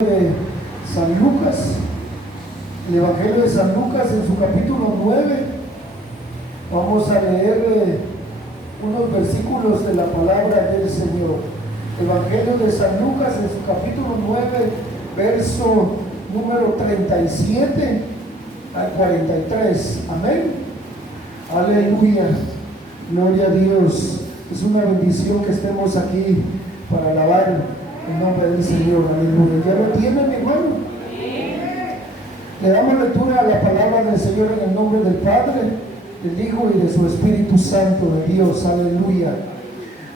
de San Lucas, el Evangelio de San Lucas en su capítulo 9. Vamos a leer unos versículos de la palabra del Señor. Evangelio de San Lucas en su capítulo 9, verso número 37 al 43. Amén. Aleluya. Gloria a Dios. Es una bendición que estemos aquí para alabar el nombre del Señor. Aleluya. ¿Ya lo tienen, mi hermano? Le damos lectura a la palabra del Señor en el nombre del Padre, del Hijo y de su Espíritu Santo de Dios. Aleluya.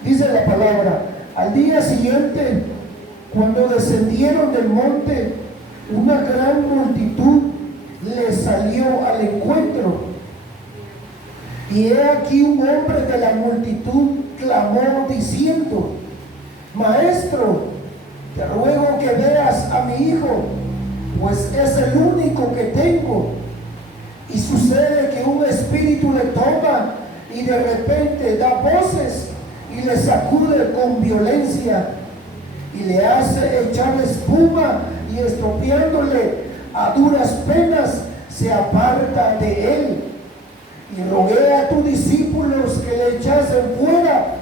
Dice la palabra: al día siguiente, cuando descendieron del monte, una gran multitud les salió al encuentro. Y he aquí un hombre de la multitud clamó diciendo: Maestro, te ruego que veas a mi hijo, pues es el único que tengo. Y sucede que un espíritu le toma y de repente da voces y le sacude con violencia y le hace echar espuma, y estropeándole a duras penas se aparta de él. Y rogué a tus discípulos que le echasen fuera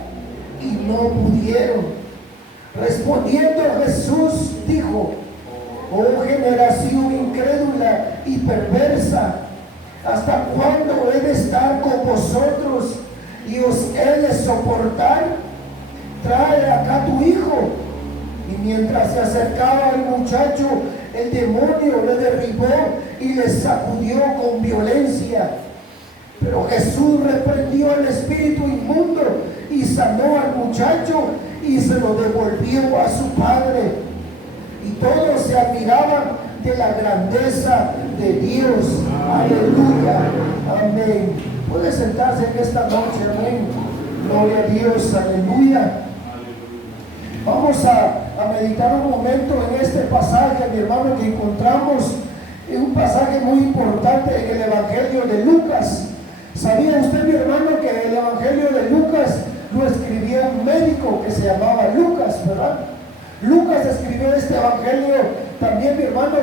y no pudieron. Respondiendo Jesús dijo: oh generación incrédula y perversa, ¿hasta cuándo he de estar con vosotros y os he de soportar? Trae acá tu hijo. Y mientras se acercaba el muchacho, el demonio le derribó y le sacudió con violencia. Pero Jesús reprendió al espíritu inmundo y sanó al muchacho y se lo devolvió a su padre. Y todos se admiraban de la grandeza de Dios. Aleluya. Amén. Puede sentarse en esta noche. Amén. Gloria a Dios. Aleluya. Vamos a meditar un momento en este pasaje, mi hermano, que encontramos en un pasaje muy importante en el Evangelio de Lucas. ¿Sabía usted, mi hermano, que el Evangelio de Lucas lo escribió un médico que se llamaba Lucas, verdad? Lucas escribió este Evangelio también, mi hermano,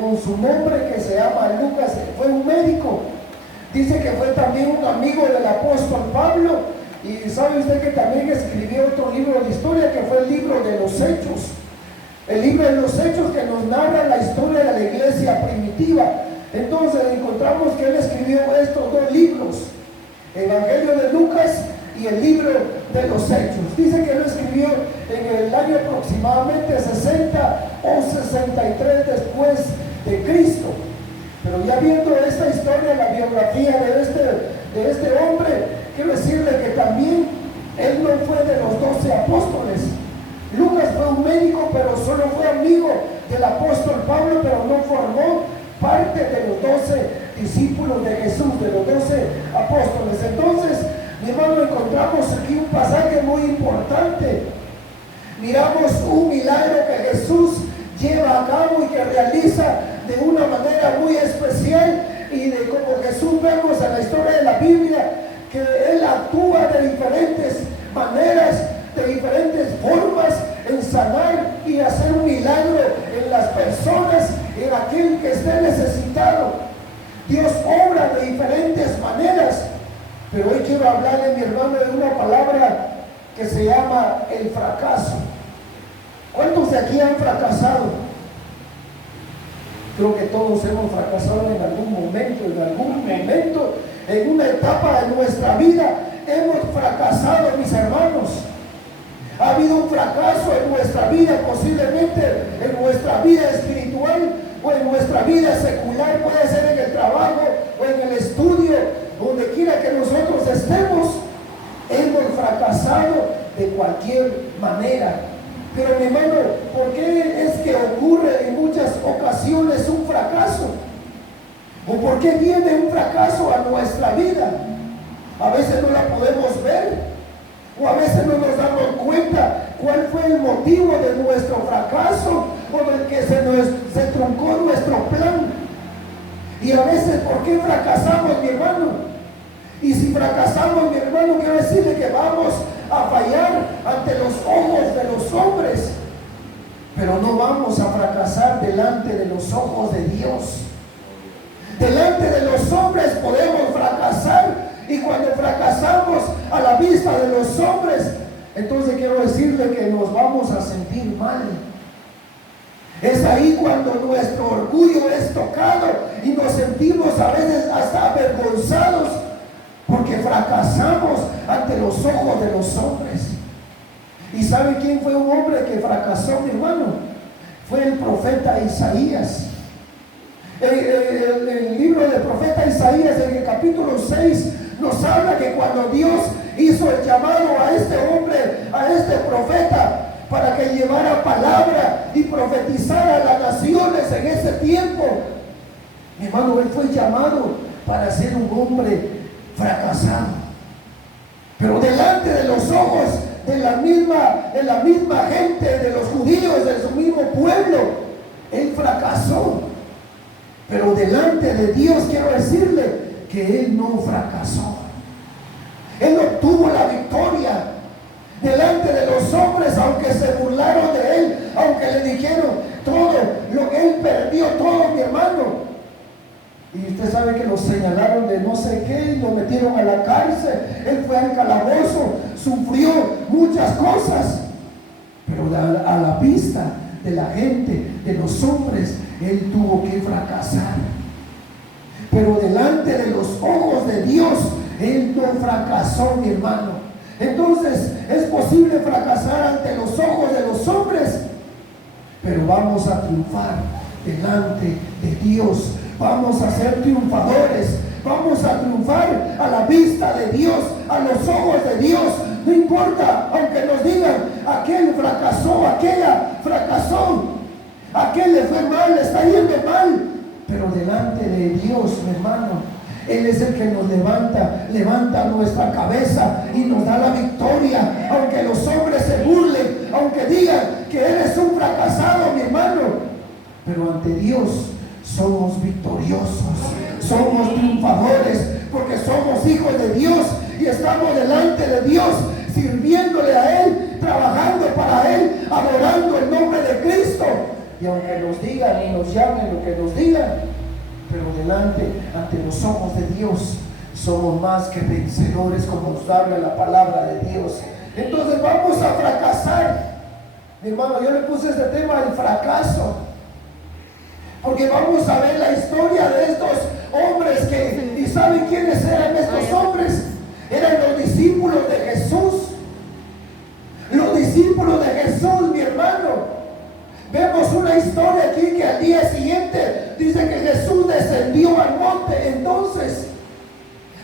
con su nombre, que se llama Lucas. Fue un médico. Dice que fue también un amigo del apóstol Pablo. Y sabe usted que también escribió otro libro de historia, que fue el libro de los Hechos. El libro de los Hechos, que nos narra la historia de la iglesia primitiva. Entonces encontramos que él escribió estos dos libros: el Evangelio de Lucas y el libro de los Hechos. Dice que lo escribió en el año aproximadamente 60 o 63 después de Cristo. Pero ya viendo esta historia, la biografía de este hombre, quiero decirle que también él no fue de los 12 apóstoles. Lucas fue un médico, pero solo fue amigo del apóstol Pablo, pero no formó parte de los 12 discípulos de Jesús, de los 12 apóstoles. Entonces, mi hermano, encontramos aquí un pasaje muy importante. Miramos un milagro que Jesús lleva a cabo y que realiza de una manera muy especial, y de como Jesús vemos en la historia de la Biblia que Él actúa de diferentes maneras, de diferentes formas, en sanar y hacer un milagro en las personas, en aquel que esté necesitado. Dios obra de diferentes maneras, pero hoy quiero hablarle, mi hermano, de una palabra que se llama el fracaso. ¿Cuántos de aquí han fracasado? Creo que todos hemos fracasado en algún momento, en una etapa de nuestra vida. Hemos fracasado, mis hermanos. Ha habido un fracaso en nuestra vida, posiblemente en nuestra vida espiritual o en nuestra vida secular, puede ser en el trabajo o en el estudio, donde quiera que nosotros estemos. Hemos fracasado de cualquier manera. Pero, mi hermano, ¿por qué es que ocurre en muchas ocasiones un fracaso? ¿O por qué viene un fracaso a nuestra vida? A veces no la podemos ver, o a veces no nos damos cuenta cuál fue el motivo de nuestro fracaso, o del que se truncó nuestro plan. Y a veces, ¿por qué fracasamos, mi hermano? Y si fracasamos, mi hermano, quiero decirle que vamos a fallar ante los ojos de los hombres. pero no vamos a fracasar delante de los ojos de Dios. Delante de los hombres podemos fracasar, y cuando fracasamos a la vista de los hombres, entonces quiero decirle que nos vamos a sentir mal. Es ahí cuando nuestro orgullo es tocado y nos sentimos a veces hasta avergonzados porque fracasamos ante los ojos de los hombres. ¿Y sabe quién fue un hombre que fracasó, mi hermano? Fue el profeta Isaías. El libro del profeta Isaías, en el capítulo 6, nos habla que cuando Dios hizo el llamado a este hombre, a este profeta, para que llevara palabra y profetizara a las naciones en ese tiempo, mi hermano, él fue llamado para ser un hombre fracasado. Pero delante de los ojos de la misma gente, de los judíos, de su mismo pueblo, él fracasó. Pero delante de Dios quiero decirle que él no fracasó. Él obtuvo la victoria. Delante de los hombres, aunque se burlaron de él, aunque le dijeron todo lo que él perdió, todo, mi hermano. Y usted sabe que lo señalaron de no sé qué, y lo metieron a la cárcel, él fue al calabozo, sufrió muchas cosas, pero a la vista de la gente, de los hombres, él tuvo que fracasar. Pero delante de los ojos de Dios, él no fracasó, mi hermano. Entonces es posible fracasar ante los ojos de los hombres, pero vamos a triunfar delante de Dios. Vamos a ser triunfadores, vamos a triunfar a la vista de Dios, a los ojos de Dios. No importa, aunque nos digan, aquel fracasó, aquella fracasó, aquel le fue mal, le está yendo mal, pero delante de Dios, mi hermano, Él es el que nos levanta nuestra cabeza y nos da la victoria. Aunque los hombres se burlen, aunque digan que eres un fracasado, mi hermano, pero ante Dios somos victoriosos, somos triunfadores, porque somos hijos de Dios y estamos delante de Dios, sirviéndole a Él, trabajando para Él, adorando el nombre de Cristo. Y aunque nos digan y nos llamen lo que nos digan, pero delante, ante los ojos de Dios, somos más que vencedores, como nos habla la palabra de Dios. Entonces vamos a fracasar. Mi hermano, yo le puse este tema, el fracaso, porque vamos a ver la historia de estos hombres ¿y saben quiénes eran estos hombres? Eran los discípulos de Jesús. Los discípulos de Jesús, mi hermano. Vemos una historia aquí que al día siguiente dice que Jesús descendió al monte. Entonces,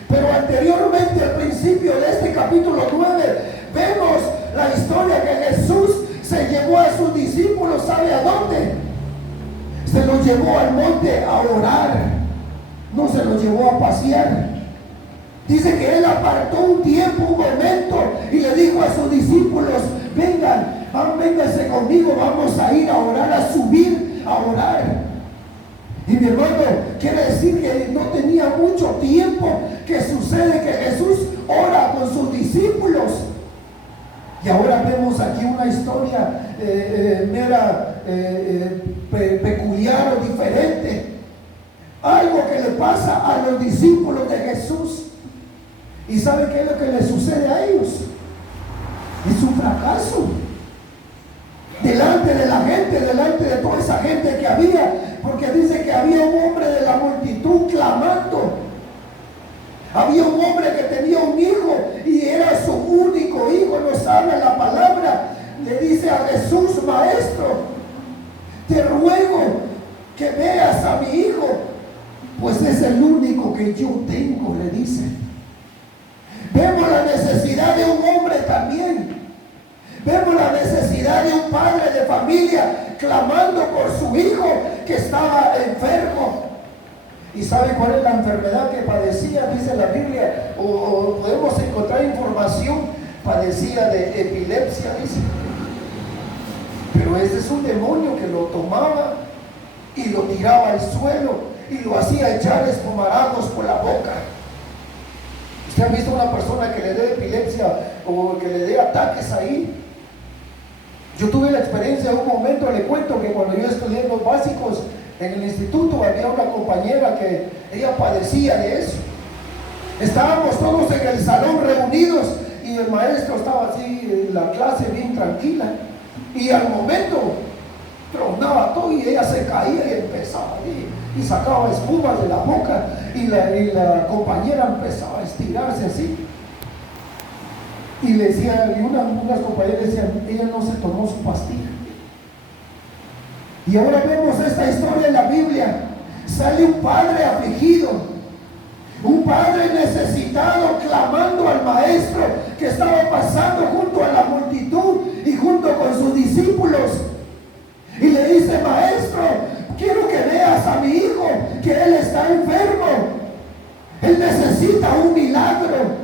pero anteriormente, al principio de este capítulo 9, vemos la historia que Jesús se llevó a sus discípulos. ¿Sabe a dónde? Se los llevó al monte a orar, no se los llevó a pasear. Dice que Él apartó un tiempo, un momento, y le dijo a sus discípulos: vénganse conmigo, vamos a ir a orar, a subir a orar. Y mi hermano, quiere decir que no tenía mucho tiempo que sucede que Jesús ora con sus discípulos. Y ahora vemos aquí una historia peculiar o diferente. Algo que le pasa a los discípulos de Jesús. ¿Y sabe qué es lo que le sucede a ellos? Es un fracaso. Delante de la gente, delante de toda esa gente que había, porque dice que había un hombre de la multitud clamando. Había un hombre que tenía un hijo y era su único hijo. Nos habla la palabra, le dice a Jesús: Maestro, te ruego que veas a mi hijo, pues es el único que yo tengo, le dice. Vemos la necesidad de un hombre también. Vemos la necesidad de un padre de familia clamando por su hijo que estaba enfermo. ¿Y sabe cuál es la enfermedad que padecía? Dice la Biblia, o podemos encontrar información, padecía de epilepsia, dice. Pero ese es un demonio que lo tomaba y lo tiraba al suelo y lo hacía echar espumarajos por la boca. ¿Usted ha visto una persona que le dé epilepsia o que le dé ataques ahí? Yo tuve la experiencia en un momento, le cuento que cuando yo estudié los básicos en el instituto, había una compañera que ella padecía de eso. Estábamos todos en el salón reunidos y el maestro estaba así en la clase bien tranquila, y al momento tronaba todo y ella se caía y empezaba y sacaba espumas de la boca, y la compañera empezaba a estirarse así, y le decía, y unas compañeras decían, ella no se tomó su pastilla. Y ahora vemos esta historia en la Biblia. Sale un padre afligido, un padre necesitado, clamando al maestro que estaba pasando junto a la multitud y junto con sus discípulos, y le dice: maestro, quiero que veas a mi hijo, que él está enfermo, él necesita un milagro.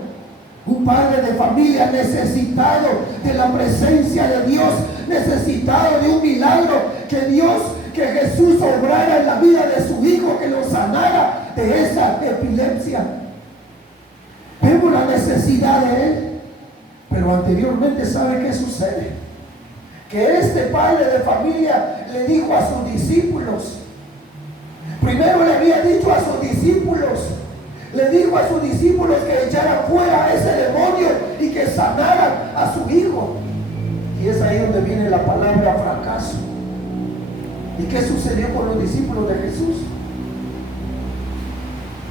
Un padre de familia necesitado de la presencia de Dios, necesitado de un milagro, que Jesús obrara en la vida de su hijo, que lo sanara de esa epilepsia. Vemos la necesidad de él, pero anteriormente, ¿sabe qué sucede? Que este padre de familia le dijo a sus discípulos, primero le había dicho a sus discípulos, le dijo a sus discípulos que echaran fuera a ese demonio y que sanaran a su hijo. Y es ahí donde viene la palabra fracaso. ¿Y qué sucedió con los discípulos de Jesús?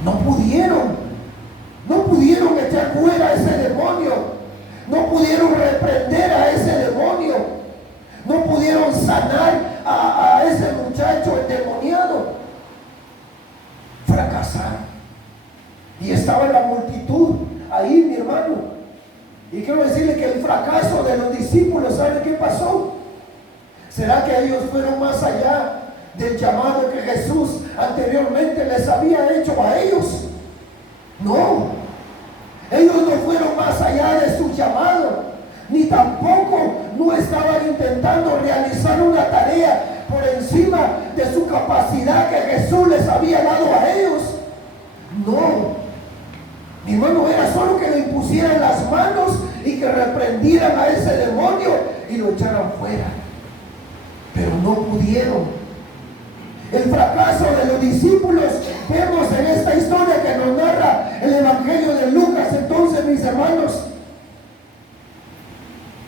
No pudieron echar fuera a ese demonio, no pudieron reprender a ese demonio, no pudieron sanar a ese muchacho endemoniado. Fracasaron. Y estaba la multitud ahí, mi hermano. Y quiero decirle que el fracaso de los discípulos, ¿sabe qué pasó? ¿Será que ellos fueron más allá del llamado que Jesús anteriormente les había hecho a ellos? No. Ellos no fueron más allá de su llamado, ni tampoco no estaban intentando realizar una tarea por encima de su capacidad que Jesús les había dado a ellos. No. Mi hermano, era solo que le impusieran las manos y que reprendieran a ese demonio y lo echaran fuera. Pero no pudieron. El fracaso de los discípulos vemos en esta historia que nos narra el Evangelio de Lucas. Entonces, mis hermanos,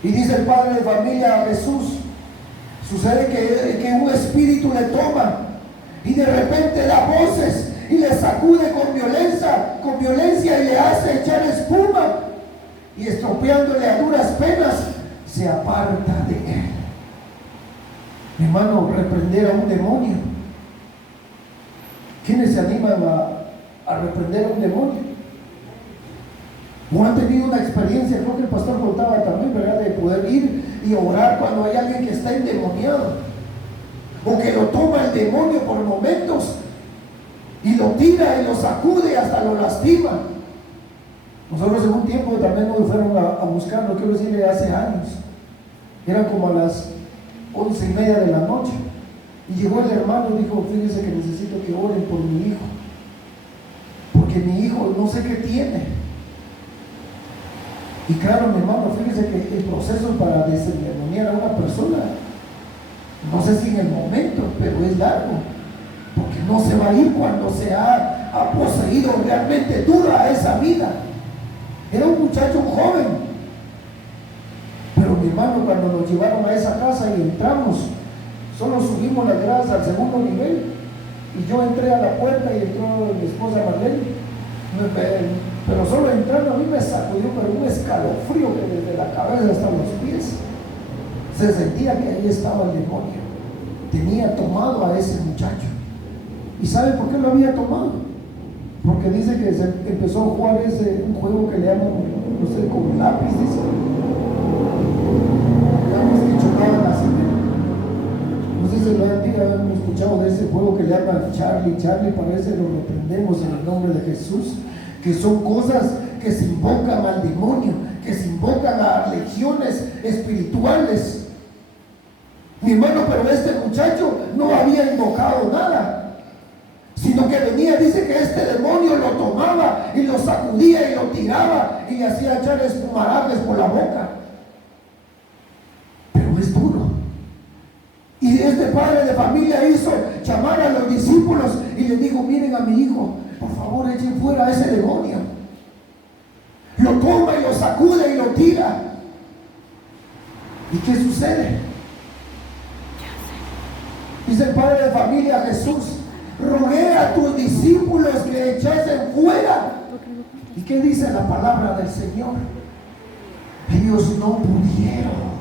y dice el padre de familia a Jesús, sucede que un espíritu le toma y de repente da voces y le sacude con violencia y le hace echar espuma, y estropeándole a duras penas se aparta de él. Mi hermano, reprender a un demonio. ¿Quiénes se animan a reprender a un demonio? ¿O han tenido una experiencia? Creo que el pastor contaba también, ¿verdad?, de poder ir y orar cuando hay alguien que está endemoniado, o que lo toma el demonio por momentos y lo tira y lo sacude hasta lo lastima. Nosotros en un tiempo también nos fueron a buscar, no quiero decirle hace años, eran como a las 11:30 de la noche, y llegó el hermano y dijo: fíjese que necesito que oren por mi hijo, porque mi hijo no sé qué tiene. Y claro, mi hermano, fíjese que el proceso para desendemoniar a una persona, no sé si en el momento, pero es largo, porque no se va a ir cuando se ha poseído realmente dura esa vida. Era un muchacho joven, pero mi hermano, cuando nos llevaron a esa casa y entramos, solo subimos las gradas al segundo nivel, y yo entré a la puerta y entró mi esposa Marlene, pero solo entrando a mí me sacudió, pero un escalofrío que desde la cabeza hasta los pies. Se sentía que ahí estaba el demonio, tenía tomado a ese muchacho. ¿Y sabe por qué lo había tomado? Porque dice que se empezó a jugar un juego que le llaman, no sé, con lápiz, dice. Lápiz que chocaban así. No sé si lo han escuchado de ese juego que le llaman Charlie. Parece lo reprendemos en el nombre de Jesús. Que son cosas que se invocan al demonio, que se invocan a legiones espirituales. Mi hermano, pero este muchacho no había invocado nada, sino que venía, dice que este demonio lo tomaba y lo sacudía y lo tiraba y le hacía echar espumarables por la boca. Pero es duro. este padre de familia hizo llamar a los discípulos y les dijo: miren a mi hijo, por favor echen fuera a ese demonio. Lo toma y lo sacude y lo tira. ¿Y qué sucede? Dice el padre de familia Jesús: rogué a tus discípulos que echasen fuera. ¿Y qué dice la palabra del Señor? Ellos no pudieron.